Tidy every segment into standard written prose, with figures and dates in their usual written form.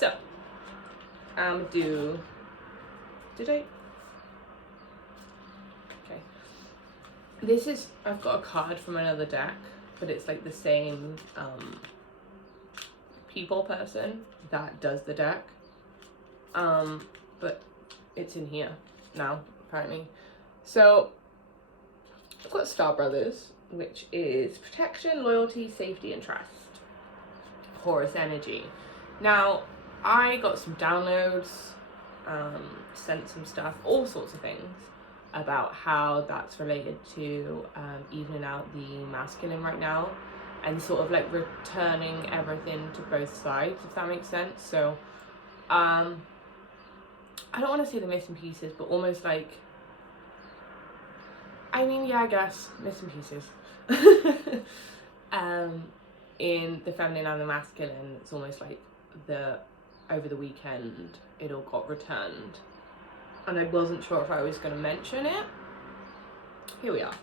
So, did I? Okay. This is, I've got a card from another deck, but it's like the same people person that does the deck. But it's in here now, apparently. So, I've got Star Brothers, which is protection, loyalty, safety, and trust. Horus energy. Now, I got some downloads, sent some stuff, all sorts of things about how that's related to evening out the masculine right now and sort of like returning everything to both sides, if that makes sense. So, I don't want to say the missing pieces, but almost like, I mean, yeah, I guess missing pieces. In the feminine and the masculine, it's almost like over the weekend it all got returned, and I wasn't sure if I was going to mention it. Here we are.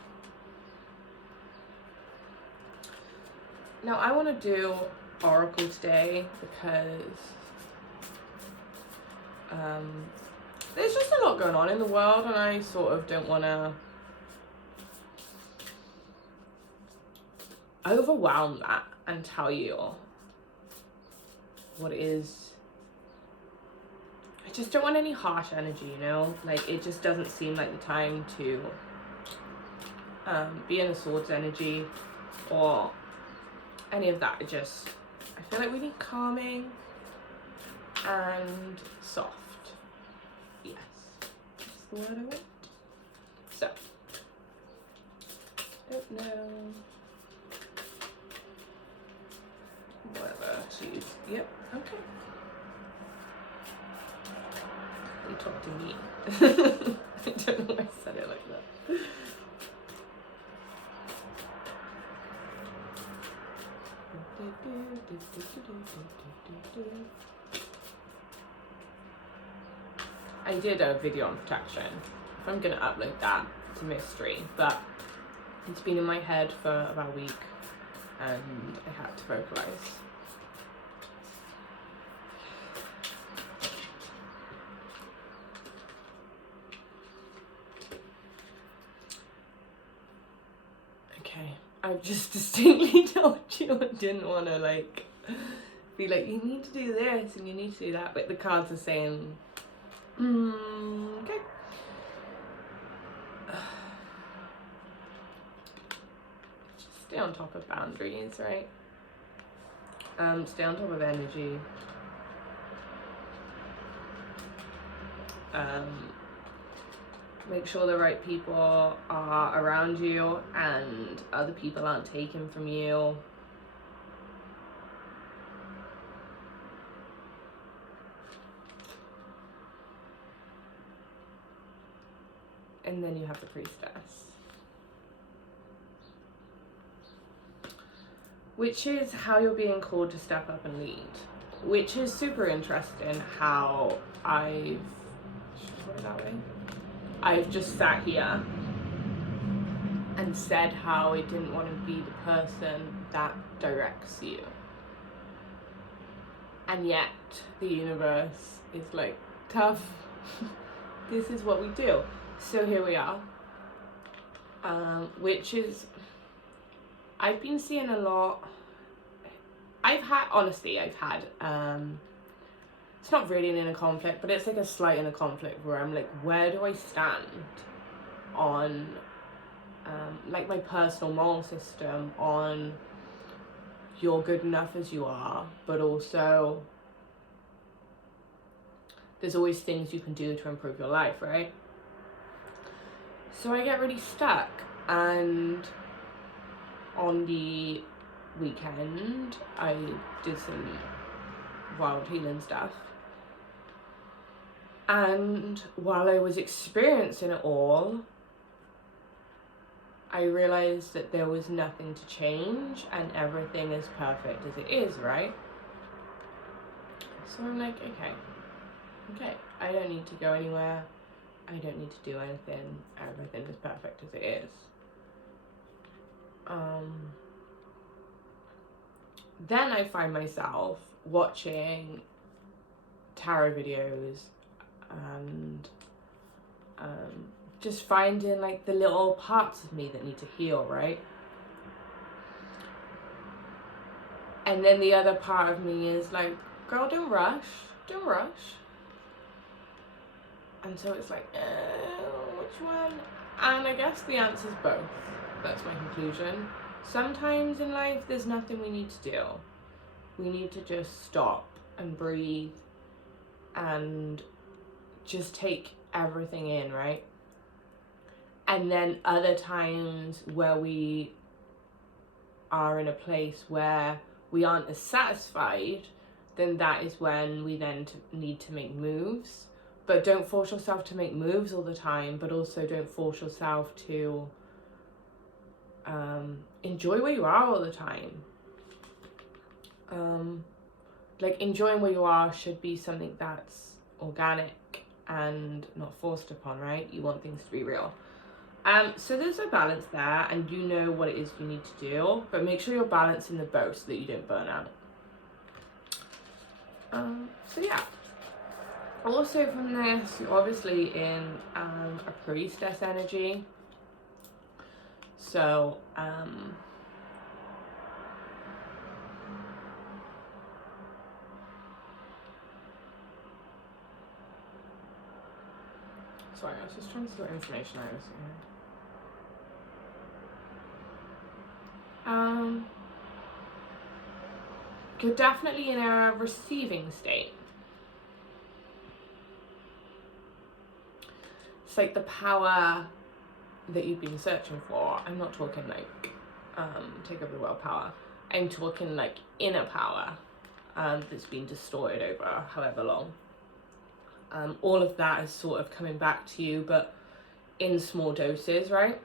Now I want to do Oracle today because there's just a lot going on in the world, and I sort of don't want to overwhelm that and tell you what it is. I just don't want any harsh energy, you know? Like, it just doesn't seem like the time to be in a swords energy or any of that. I feel like we need calming and soft. Yes, that's the word I want. So, don't know. Whatever to use. Yep, okay. You talk to me. I don't know why I said it like that. I did a video on protection. If I'm gonna upload that, it's a mystery, but it's been in my head for about a week and I had to vocalize. Okay, I've just distinctly told you I didn't want to like be like, you need to do this and you need to do that, but the cards are saying, okay. Stay on top of boundaries, right? Stay on top of energy. Make sure the right people are around you and other people aren't taken from you. And then you have the priestess, which is how you're being called to step up and lead, which is super interesting. How I've just sat here and said how I didn't want to be the person that directs you, and yet the universe is like, tough. This is what we do. So here we are, which is, I've been seeing a lot. I've had, it's not really an inner conflict, but it's like a slight inner conflict where I'm like, where do I stand on, like my personal moral system on you're good enough as you are, but also there's always things you can do to improve your life, right? So I get really stuck, and on the weekend I did some wild healing stuff, and while I was experiencing it all, I realized that there was nothing to change and everything is perfect as it is, right? So I'm like, okay, I don't need to go anywhere. I don't need to do anything. Everything is perfect as it is. Then I find myself watching tarot videos and just finding like the little parts of me that need to heal, right? And then the other part of me is like, girl, don't rush. And so it's like, which one? And I guess the answer's both. That's my conclusion. Sometimes in life, there's nothing we need to do. We need to just stop and breathe and just take everything in, right? And then other times where we are in a place where we aren't as satisfied, then that is when we then need to make moves. But don't force yourself to make moves all the time, but also don't force yourself to enjoy where you are all the time. Like enjoying where you are should be something that's organic and not forced upon, right? You want things to be real. So there's a balance there, and you know what it is you need to do, but make sure you're balancing the both so that you don't burn out. So yeah. Also from this, you're obviously in a priestess energy. So sorry, I was just trying to see what information I was here. You're definitely in a receiving state. It's like the power that you've been searching for. I'm not talking like take over the world power. I'm talking like inner power that's been distorted over however long. All of that is sort of coming back to you, but in small doses, right?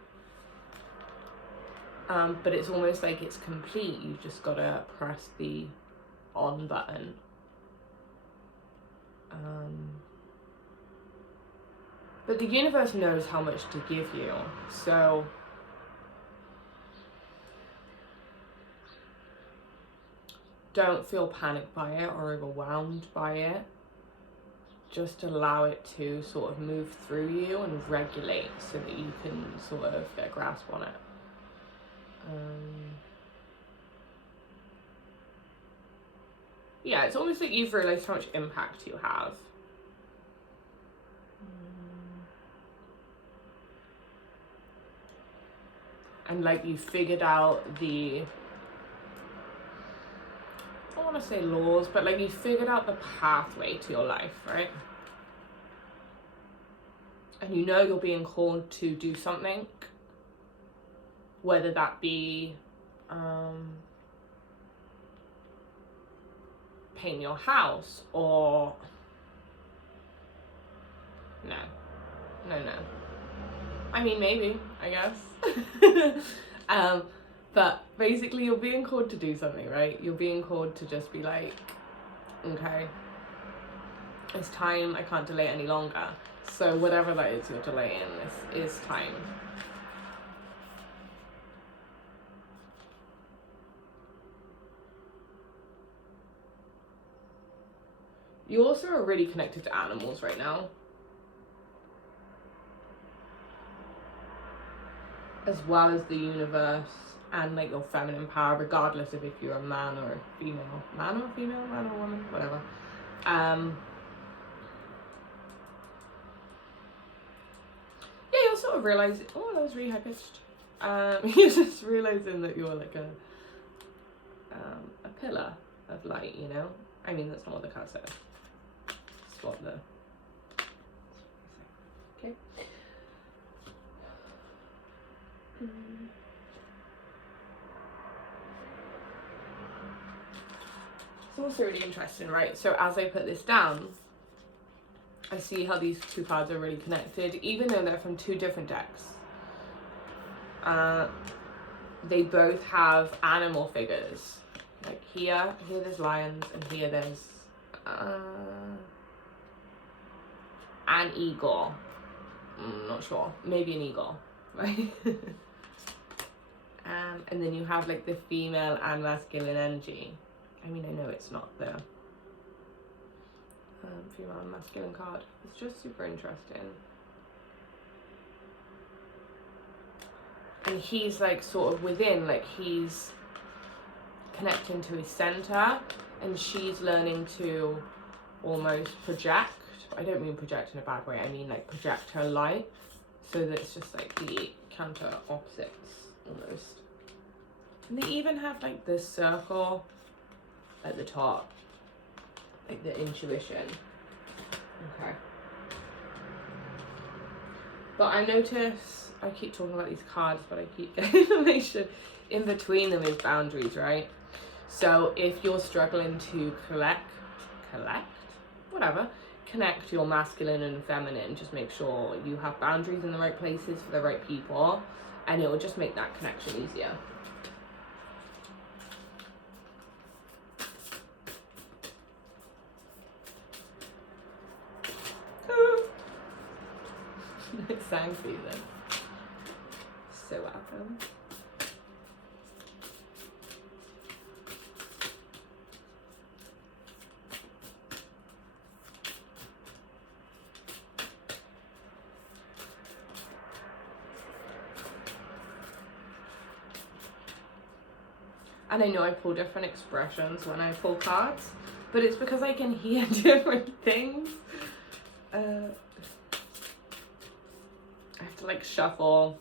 But it's almost like it's complete. You've just got to press the on button. But the universe knows how much to give you, so don't feel panicked by it or overwhelmed by it. Just allow it to sort of move through you and regulate so that you can sort of get a grasp on it. Yeah, it's almost like you've realised how much impact you have. And like you figured out the, I don't want to say laws, but like you figured out the pathway to your life, right? And you know you're being called to do something, whether that be paint your house or no. I mean, maybe, I guess. But basically you're being called to do something, right? You're being called to just be like, okay, it's time, I can't delay any longer. So whatever that is you're delaying, this is time. You also are really connected to animals right now. As well as the universe and like your feminine power, regardless of if you're a man or a female. Man or woman, whatever. Yeah, you'll sort of realise, oh, that was really high pitched. You're just realising that you're like a pillar of light, you know? I mean, that's not what the card says. It's what the... Okay. It's also really interesting, right? So as I put this down, I see how these two cards are really connected, even though they're from two different decks. They both have animal figures. Like here there's lions, and here there's an eagle. I'm not sure. Maybe an eagle, right? And then you have like the female and masculine energy. I mean, I know it's not the female and masculine card. It's just super interesting. And he's like sort of within, like he's connecting to his center, and she's learning to almost project. I don't mean project in a bad way, I mean like project her light, so that it's just like the counter opposites almost. And they even have like this circle at the top, like the intuition. Okay. But I notice, I keep talking about these cards, but I keep getting information. In between them is boundaries, right? So if you're struggling to connect your masculine and feminine, just make sure you have boundaries in the right places for the right people, and it will just make that connection easier. It sang for you then. So welcome. And I know I pull different expressions when I pull cards, but it's because I can hear different things. I have to like shuffle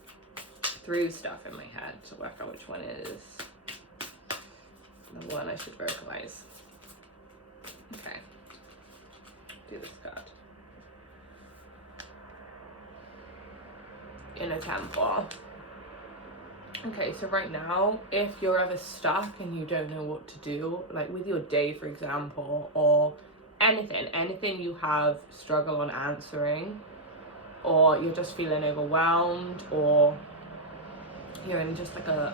through stuff in my head to work out which one is the one I should vocalize. Okay, do this card. Inner Temple. Okay, so right now, if you're ever stuck and you don't know what to do, like with your day, for example, or anything you have struggle on answering, or you're just feeling overwhelmed, or you're in just like a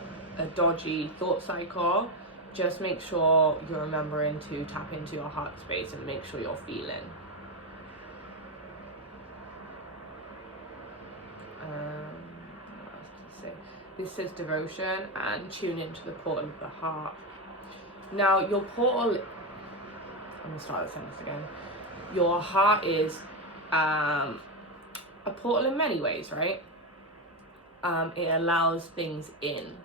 dodgy thought cycle, just make sure you're remembering to tap into your heart space and make sure you're feeling. This says devotion and tune into the portal of the heart. Now your portal, I'm gonna start the sentence again. Your heart is a portal in many ways, right? It allows things in.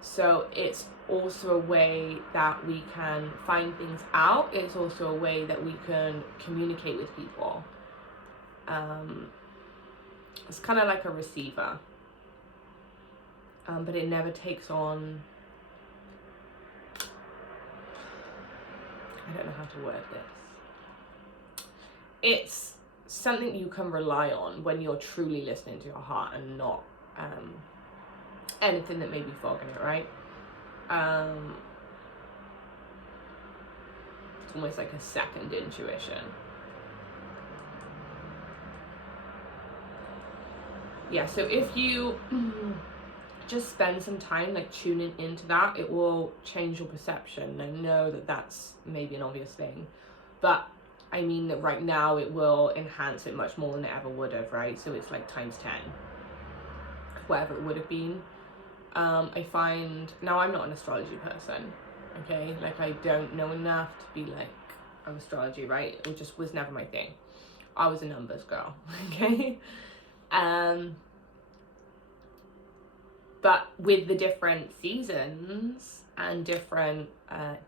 So it's also a way that we can find things out. It's also a way that we can communicate with people. It's kind of like a receiver. But it never takes on, I don't know how to word this. It's something you can rely on when you're truly listening to your heart and not anything that may be fogging it, right? It's almost like a second intuition. Yeah, so if you just spend some time like tuning into that, it will change your perception. I know that that's maybe an obvious thing, but I mean that right now it will enhance it much more than it ever would have, right? So it's like times 10, whatever it would have been. I find, now I'm not an astrology person, okay? Like I don't know enough to be like, I'm astrology, right? It just was never my thing. I was a numbers girl, okay? But with the different seasons and different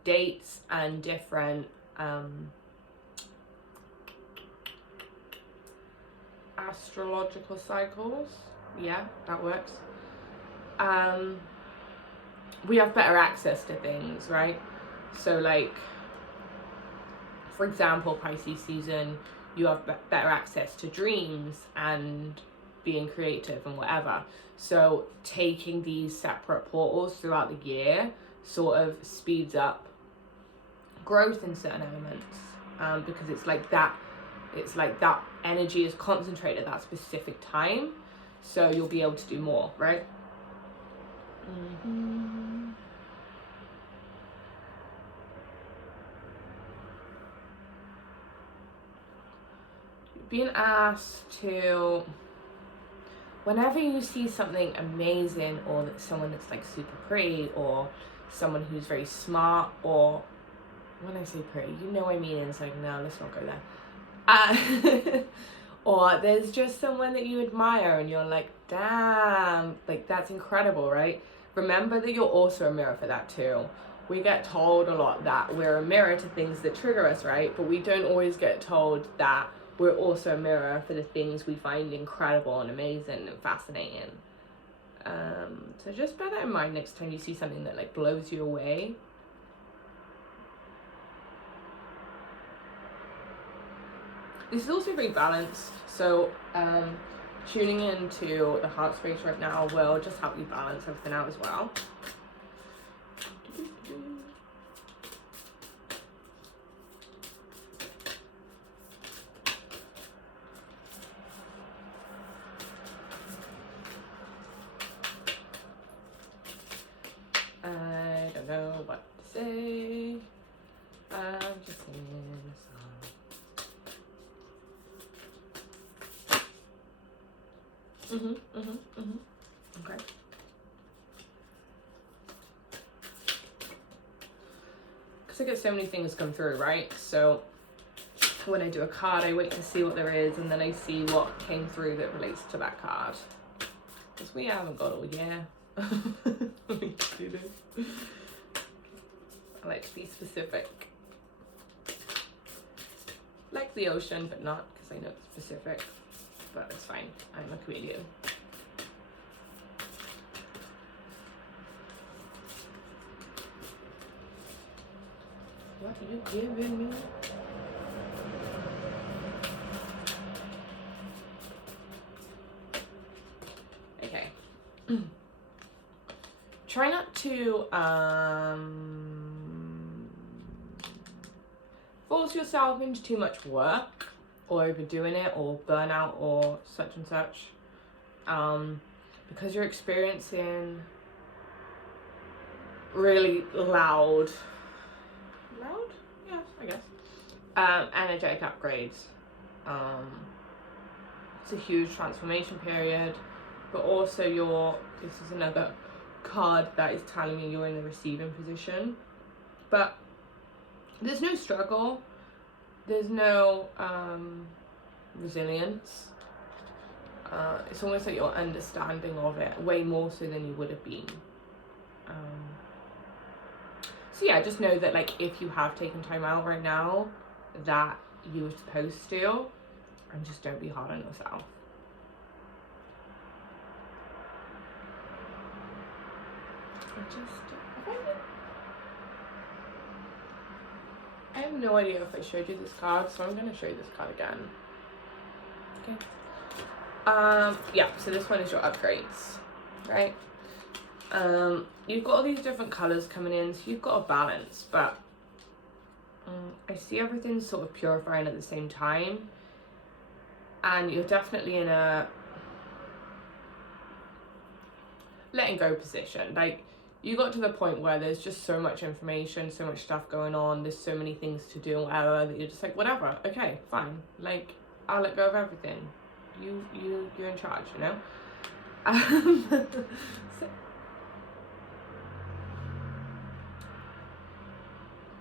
dates and different astrological cycles, yeah, that works. We have better access to things, right? So like, for example, Pisces season, you have better access to dreams and being creative and whatever. So taking these separate portals throughout the year sort of speeds up growth in certain elements, because it's like that energy is concentrated at that specific time, so you'll be able to do more, right? Being asked to, whenever you see something amazing, or someone that's like super pretty, or someone who's very smart, or when I say pretty, you know I mean, and it's like, no, let's not go there. Or there's just someone that you admire and you're like, damn, like that's incredible, right? Remember that you're also a mirror for that too. We get told a lot that we're a mirror to things that trigger us, right? But we don't always get told that we're also a mirror for the things we find incredible and amazing and fascinating. So just bear that in mind next time you see something that like blows you away. This is also very balanced, so tuning into the heart space right now will just help you balance everything out as well. I don't know what to say. I'm just singing a song. Okay. Because I get so many things come through, right? So when I do a card, I wait to see what there is, and then I see what came through that relates to that card. Because we haven't got all year. Let me do this. I like to be specific. Like the ocean, but not, because I know it's specific. But it's fine. I'm a chameleon. What are you giving me? Okay. Try not to force yourself into too much work or overdoing it or burnout or such and such, because you're experiencing really loud, yes, I guess, energetic upgrades. It's a huge transformation period, but also this is another card that is telling me you're in the receiving position, but there's no struggle, there's no resilience. It's almost like your understanding of it way more so than you would have been. So yeah, just know that like if you have taken time out right now that you were supposed to, and just don't be hard on yourself. I have no idea if I showed you this card, so I'm going to show you this card again. Okay. Yeah, so this one is your upgrades, right? You've got all these different colours coming in, so you've got a balance, but I see everything sort of purifying at the same time, and you're definitely in a letting go position. Like, you got to the point where there's just so much information, so much stuff going on, there's so many things to do, whatever, that you're just like, whatever, okay, fine, like, I'll let go of everything. You're in charge, you know? So,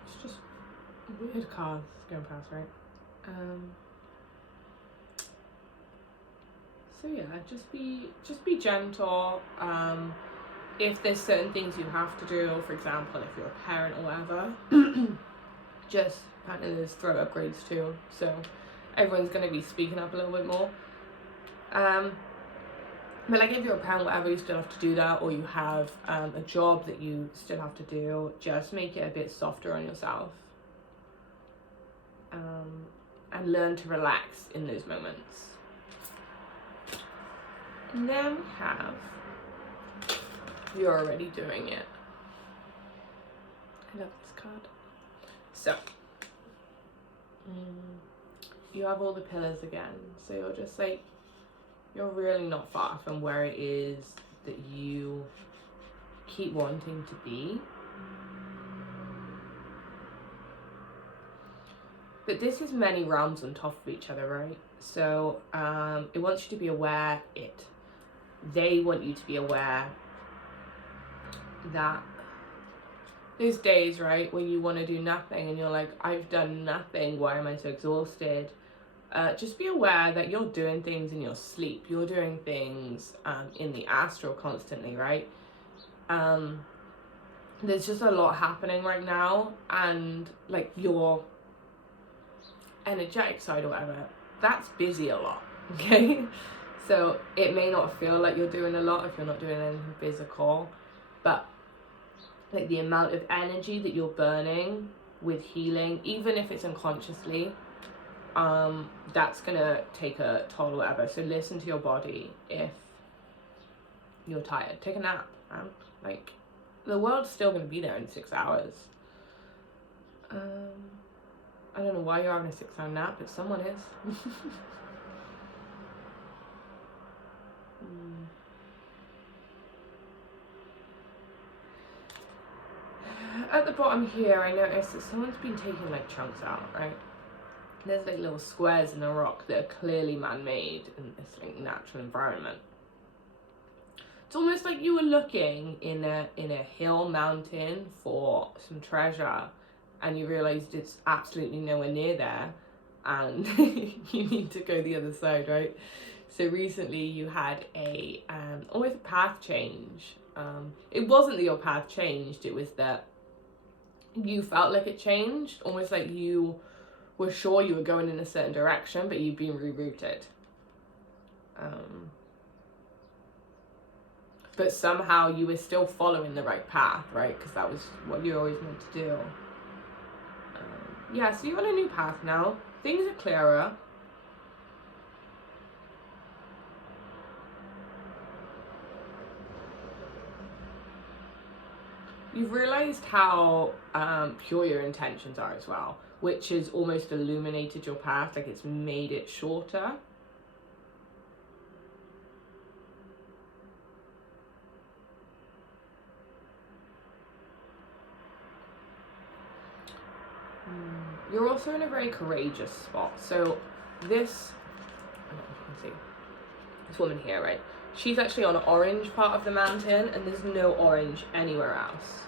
it's just weird cars going past, right? So yeah, just be gentle. If there's certain things you have to do, for example, if you're a parent or whatever, just apparently there's throat upgrades too, so everyone's going to be speaking up a little bit more. But like if you're a parent, whatever, you still have to do that, or you have a job that you still have to do, just make it a bit softer on yourself. And learn to relax in those moments. And then we have, you're already doing it. I love this card. So, you have all the pillars again. So you're just like, you're really not far from where it is that you keep wanting to be. But this is many realms on top of each other, right? So it wants you to be aware, they want you to be aware that those days, right, where you want to do nothing and you're like, I've done nothing, why am I so exhausted? Just be aware that you're doing things in your sleep. You're doing things in the astral constantly, right? There's just a lot happening right now, and like your energetic side or whatever, that's busy a lot, okay? So it may not feel like you're doing a lot if you're not doing anything physical, but like the amount of energy that you're burning with healing, even if it's unconsciously, that's gonna take a toll or whatever. So listen to your body. If you're tired, take a nap, man. Like, the world's still gonna be there in 6 hours. I don't know why you're having a 6 hour nap, but someone is. At the bottom here, I noticed that someone's been taking like chunks out, right? There's like little squares in the rock that are clearly man-made in this like natural environment. It's almost like you were looking in a hill mountain for some treasure, and you realized it's absolutely nowhere near there, and you need to go the other side, right? So recently you had a almost a path change. It wasn't that your path changed, it was that you felt like it changed, almost like you were sure you were going in a certain direction, but you've been rerouted. But somehow you were still following the right path, right? Because that was what you always meant to do. Yeah, so you're on a new path now. Things are clearer. You've realized how pure your intentions are as well, which has almost illuminated your path, like it's made it shorter. You're also in a very courageous spot. So this, I don't know if you can see, this woman here, right? She's actually on an orange part of the mountain, and there's no orange anywhere else.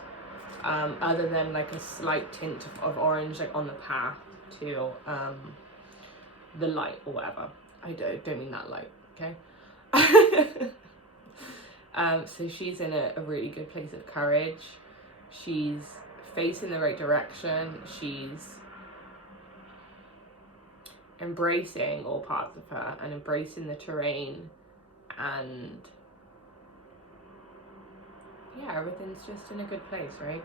Other than like a slight tint of orange like on the path to the light or whatever. I don't mean that light, okay? So she's in a really good place of courage. She's facing the right direction. She's embracing all parts of her and embracing the terrain, and yeah, everything's just in a good place, right?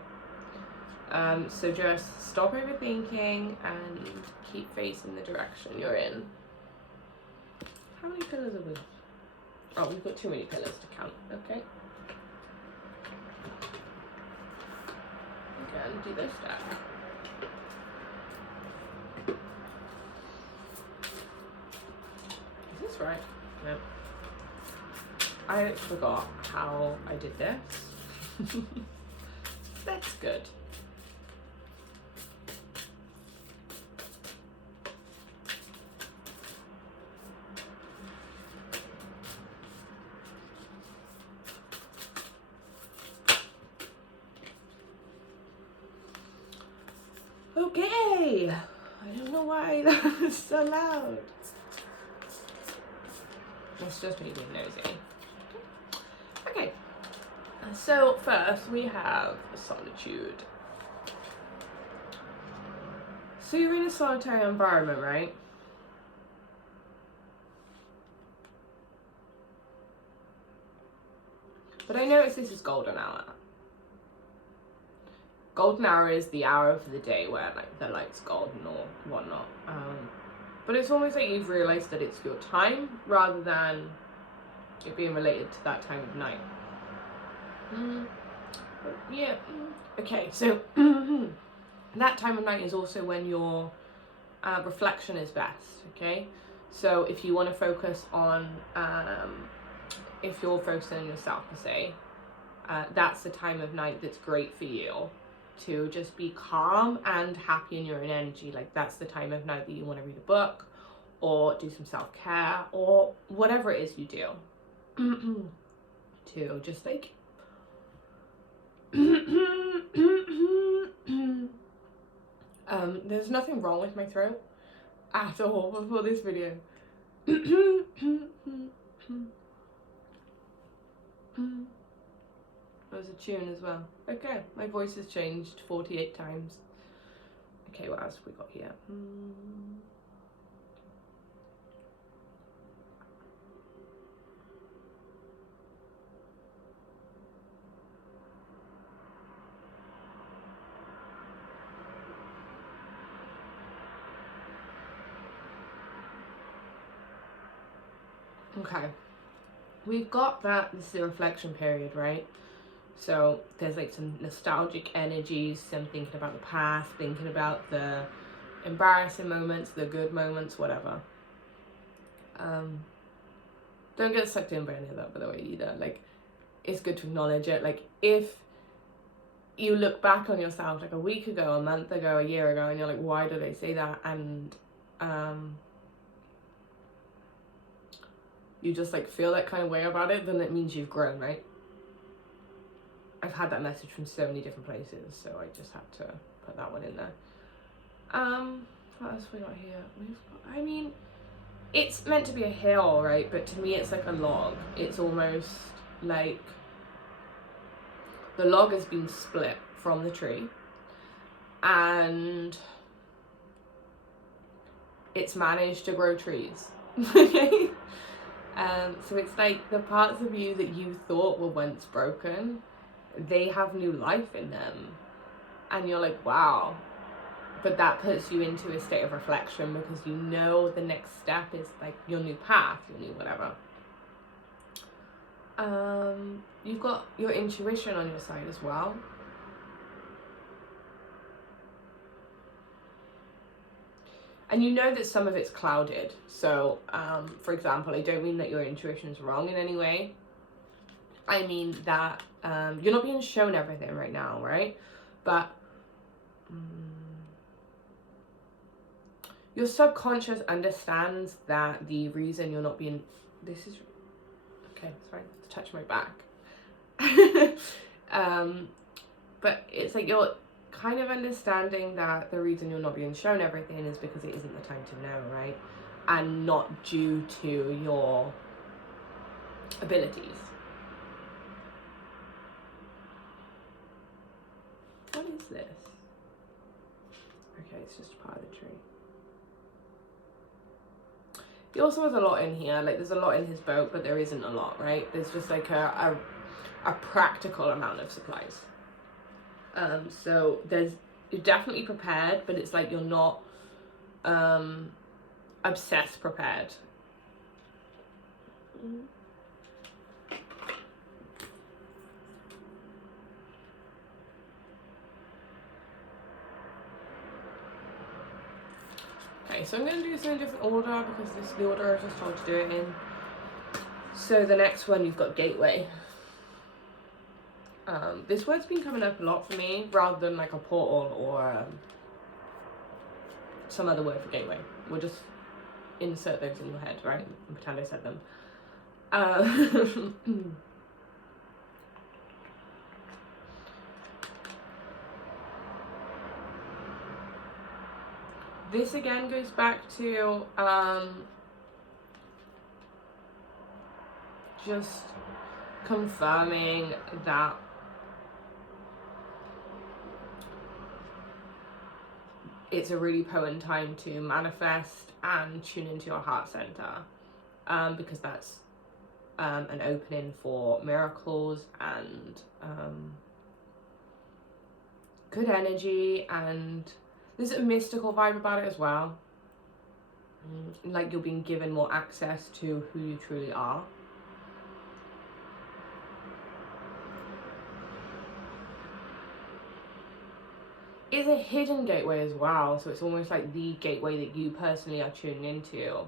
So just stop overthinking and keep facing the direction you're in. How many pillars have we? Oh, we've got too many pillars to count. Okay. Again, do this stack. Is this right? No. I forgot how I did this. That's good. Okay. I don't know why that was so loud. It's just me being nosy. Okay, so first we have solitude. So you're in a solitary environment, right? But I notice this is golden hour. Golden hour is the hour of the day where like the light's golden or whatnot. But it's almost like you've realized that it's your time rather than it being related to that time of night. Yeah. Okay, so that time of night is also when your reflection is best, okay? So if you want to focus on, if you're focusing on yourself per se, that's the time of night that's great for you to just be calm and happy in your own energy. Like that's the time of night that you want to read a book or do some self-care or whatever it is you do to just like There's nothing wrong with my throat at all before this video. There's a tune as well. Okay, my voice has changed 48 times. Okay, what else have we got here? Okay, we've got that. This is the reflection period, right? So there's like some nostalgic energies, some thinking about the past, thinking about the embarrassing moments, the good moments, whatever. Don't get sucked in by any of that, by the way, either. Like, it's good to acknowledge it. Like, if you look back on yourself like a week ago, a month ago, a year ago, and you're like, why did I say that? And you just like feel that kind of way about it, then it means you've grown, right? I've had that message from so many different places, so I just had to put that one in there. What else we got here? I mean, it's meant to be a hill, right? But to me, it's like a log. It's almost like the log has been split from the tree, and it's managed to grow trees. Okay. So it's like the parts of you that you thought were once broken, they have new life in them, and you're like, wow. But that puts you into a state of reflection, because you know the next step is like your new path, your new whatever. You've got your intuition on your side as well. And you know that some of it's clouded. So, for example, I don't mean that your intuition's wrong in any way. I mean that you're not being shown everything right now, right? But your subconscious understands that the reason you're not being... This is... Okay, sorry, to touch my back. But it's like you're kind of understanding that the reason you're not being shown everything is because it isn't the time to know, right? And not due to your abilities. What is this? Okay, it's just part of the tree. He also has a lot in here. Like, there's a lot in his boat, but there isn't a lot, right? There's just like a practical amount of supplies. So you're definitely prepared, but it's like you're not obsessed prepared. Okay, so I'm going to do this in a different order, because this is the order I was just told to do it in. So the next one, you've got gateway. This word's been coming up a lot for me, rather than like a portal or some other word for gateway. We'll just insert those in your head, right? And pretend I said them. This again goes back to just confirming that it's a really potent time to manifest and tune into your heart center, because that's an opening for miracles and good energy, and there's a mystical vibe about it as well. Like you're being given more access to who you truly are. It's a hidden gateway as well, so it's almost like the gateway that you personally are tuning into.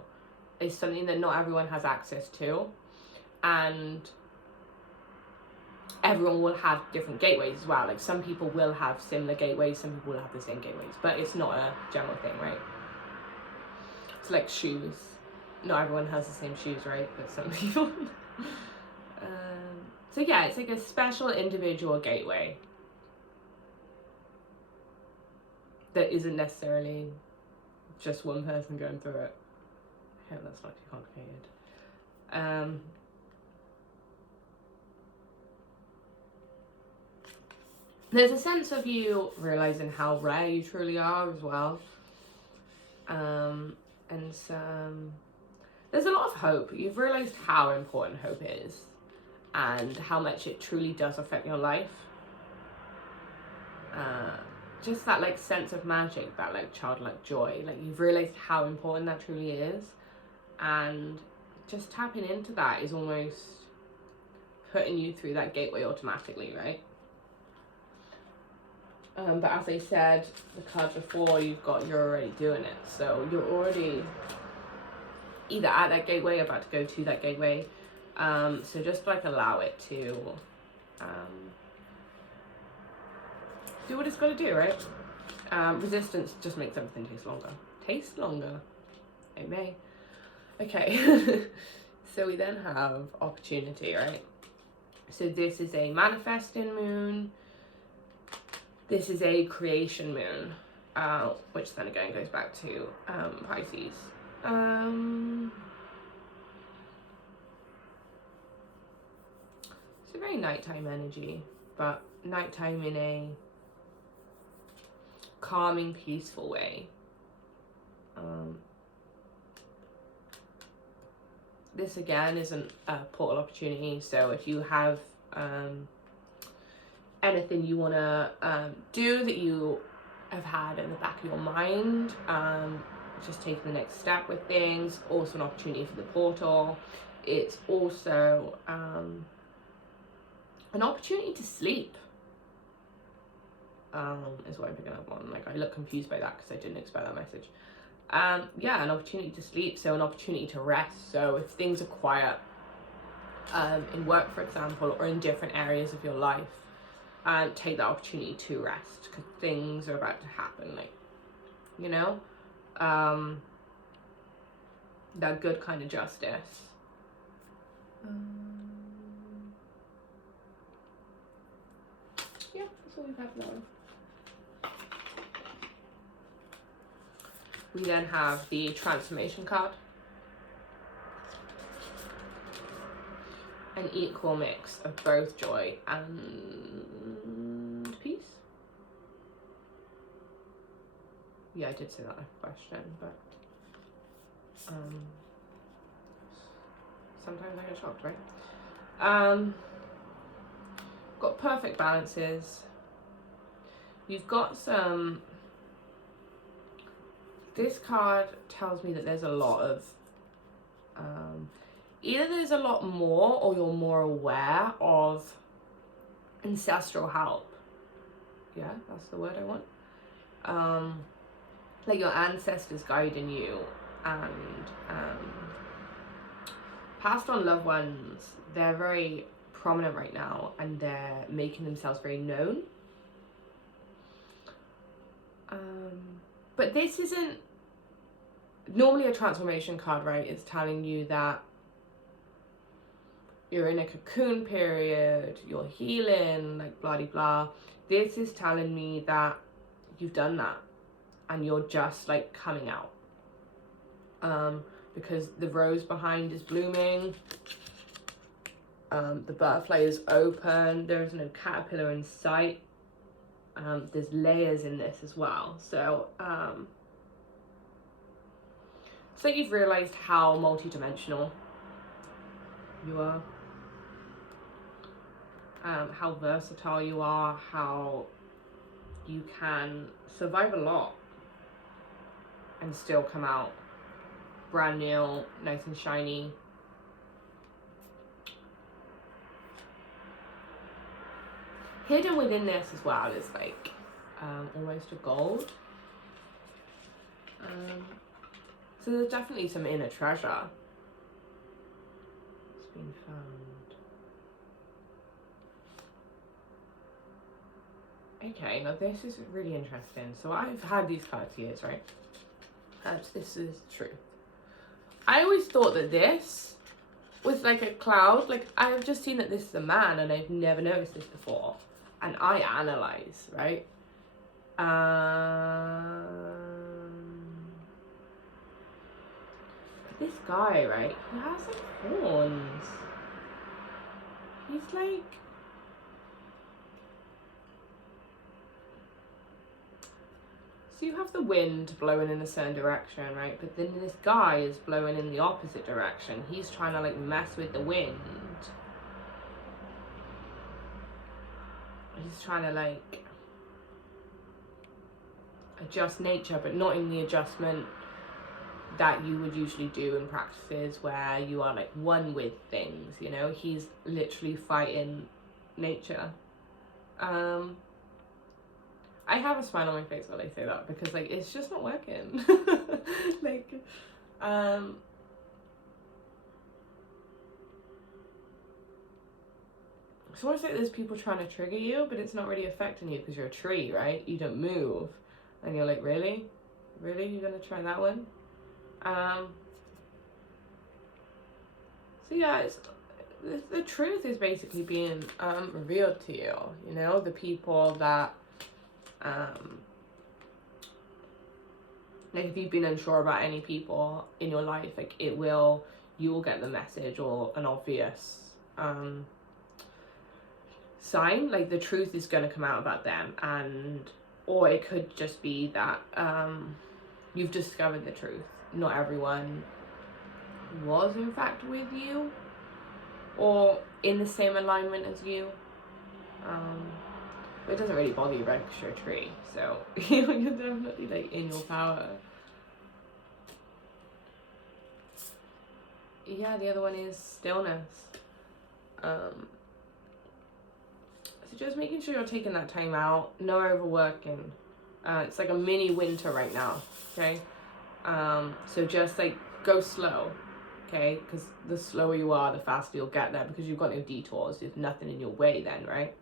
It's something that not everyone has access to, and everyone will have different gateways as well. Like some people will have similar gateways, some people will have the same gateways, but it's not a general thing, right? It's like shoes. Not everyone has the same shoes, right? But some people. So yeah, it's like a special individual gateway. that isn't necessarily just one person going through it. I hope that's not too complicated. There's a sense of you realizing how rare you truly are as well. And there's a lot of hope. You've realized how important hope is and how much it truly does affect your life. Just that like sense of magic, that like childlike joy, like you've realized how important that truly is, and just tapping into that is almost putting you through that gateway automatically, right? But as I said, the card before, you're already doing it, so you're already either at that gateway, about to go to that gateway. So just like allow it to do what it's got to do, right? Resistance just makes everything taste longer. Taste longer. It may. Okay. So we then have opportunity, right? So this is a manifesting moon. This is a creation moon, which then again goes back to Pisces. It's a very nighttime energy, but nighttime in a calming, peaceful way. This again isn't a portal opportunity, so if you have anything you want to do that you have had in the back of your mind, just taking the next step with things, also an opportunity for the portal. It's also an opportunity to sleep, is what I'm picking up on. Like, I look confused by that because I didn't expect that message. Yeah, an opportunity to sleep, so an opportunity to rest. So if things are quiet in work, for example, or in different areas of your life, take that opportunity to rest, because things are about to happen, like, you know, that good kind of justice. Yeah, that's all we've had for that one. We then have the transformation card. An equal mix of both joy and peace. Yeah, I did say that in a question, but sometimes I get shocked, right? Got perfect balances. You've got some. This card tells me that there's a lot of either there's a lot more, or you're more aware of ancestral help. Yeah, that's the word I want. Like your ancestors guiding you, and passed on loved ones. They're very prominent right now, and they're making themselves very known. But this isn't normally a transformation card, right? It's telling you that you're in a cocoon period, you're healing, like blah, blah, blah. This is telling me that you've done that and you're just like coming out. Because the rose behind is blooming. The butterfly is open. There's no caterpillar in sight. There's layers in this as well. So, it's like you've realized how multidimensional you are. How versatile you are, how you can survive a lot and still come out brand new, nice and shiny. Hidden within this as well is like almost a gold. So there's definitely some inner treasure. It's been found. Okay, now this is really interesting. So I've had these cards years, right? This is true. I always thought that this was like a cloud. Like, I've just seen that this is a man, and I've never noticed this before. And I analyze, right? this guy, right, he has like horns. He's like, so you have the wind blowing in a certain direction, right? But then this guy is blowing in the opposite direction. He's trying to like mess with the wind. He's trying to like adjust nature, but not in the adjustment that you would usually do in practices where you are like one with things, you know. He's literally fighting nature. I have a smile on my face while I say that because like it's just not working. Like it's almost like there's people trying to trigger you, but it's not really affecting you because you're a tree, right? You don't move. And you're like, really? Really? You're gonna try that one? So yeah, it's, the truth is basically being revealed to you, you know? The people that, like if you've been unsure about any people in your life, like you will get the message or an obvious sign, like the truth is going to come out about them, or it could just be that you've discovered the truth. Not everyone was in fact with you or in the same alignment as you, but it doesn't really bother you, right? Because you're a tree, so you're definitely like in your power. Yeah, the other one is stillness. So just making sure you're taking that time out, no overworking. It's like a mini winter right now, okay? So just like go slow, okay? Because the slower you are, the faster you'll get there because you've got no detours. There's nothing in your way then, right?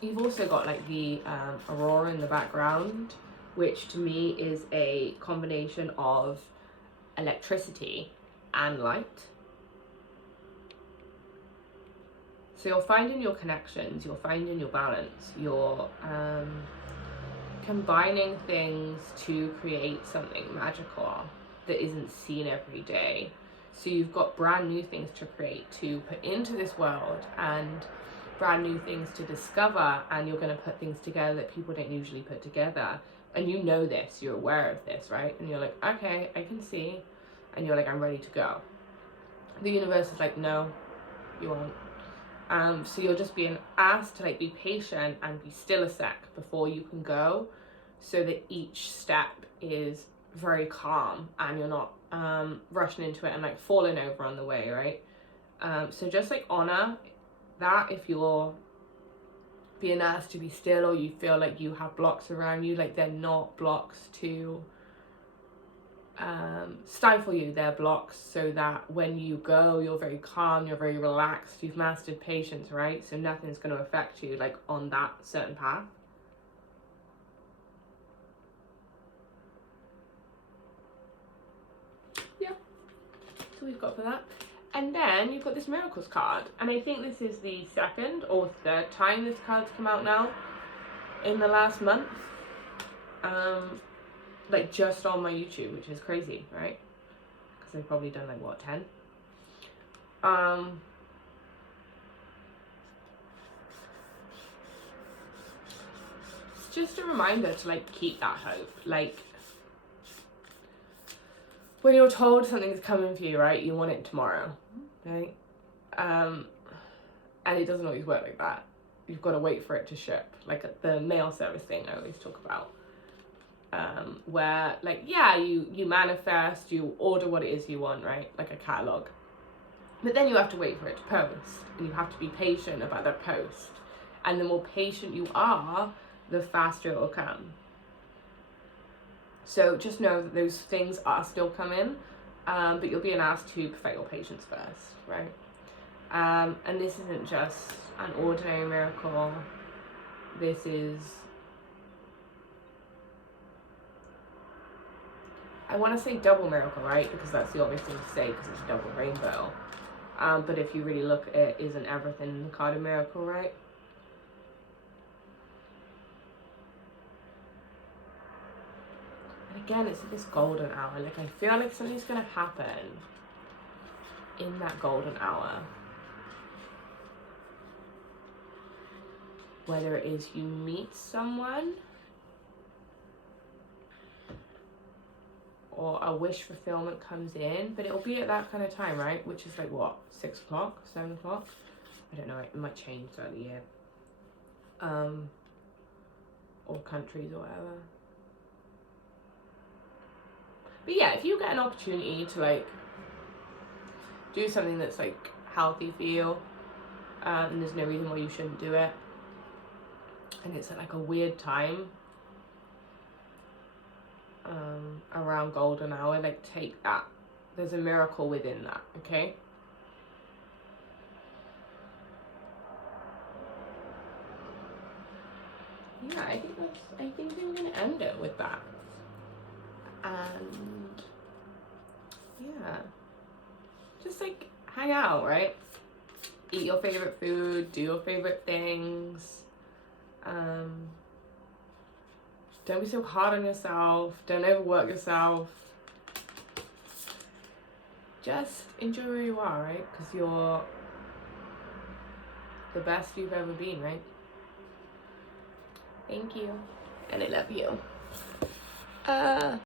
You've also got like the aurora in the background, which to me is a combination of electricity and light. So you're finding your connections, you're finding your balance, you're combining things to create something magical that isn't seen every day. So you've got brand new things to create, to put into this world, and brand new things to discover, and you're going to put things together that people don't usually put together. And you know this, you're aware of this, right? And you're like, okay, I can see. And you're like, I'm ready to go. The universe is like, no, you won't. So you're just being asked to like be patient and be still a sec before you can go, so that each step is very calm and you're not rushing into it and like falling over on the way, right? So just like honor that if you're being asked to be still or you feel like you have blocks around you, like they're not blocks to stifle you, they're blocks so that when you go you're very calm, you're very relaxed, you've mastered patience, right? So nothing's going to affect you like on that certain path. Yeah, so we've got for that. And then you've got this miracles card, and I think this is the second or third time this card's come out now in the last month. Like just on my YouTube, which is crazy, right? Because I've probably done like what, 10? It's just a reminder to like keep that hope. Like when you're told something's coming for you, right? You want it tomorrow, right? And it doesn't always work like that. You've got to wait for it to ship, like the mail service thing I always talk about. Where like, yeah, you manifest, you order what it is you want, right? Like a catalog. But then you have to wait for it to post, and you have to be patient about that post. And the more patient you are, the faster it will come. So just know that those things are still coming, but you're being asked to perfect your patience first, right? And this isn't just an ordinary miracle. This is, I want to say double miracle, right? Because that's the obvious thing to say because it's a double rainbow. But if you really look at it, isn't everything the card of miracle, right? again, it's this golden hour. Like, I feel like something's gonna happen in that golden hour. Whether it is you meet someone or a wish fulfillment comes in, but it'll be at that kind of time, right? Which is like what, 6 o'clock, 7 o'clock? I don't know, it might change throughout the year. Or countries or whatever. But yeah, if you get an opportunity to like do something that's like healthy for you, and there's no reason why you shouldn't do it, and it's at like a weird time, around golden hour, like take that. There's a miracle within that, okay? Yeah, I think I'm gonna end it with that. And yeah, just like hang out, right? Eat your favorite food, do your favorite things. Don't be so hard on yourself. Don't overwork yourself. Just enjoy where you are, right? Because you're the best you've ever been, right? Thank you. And I love you.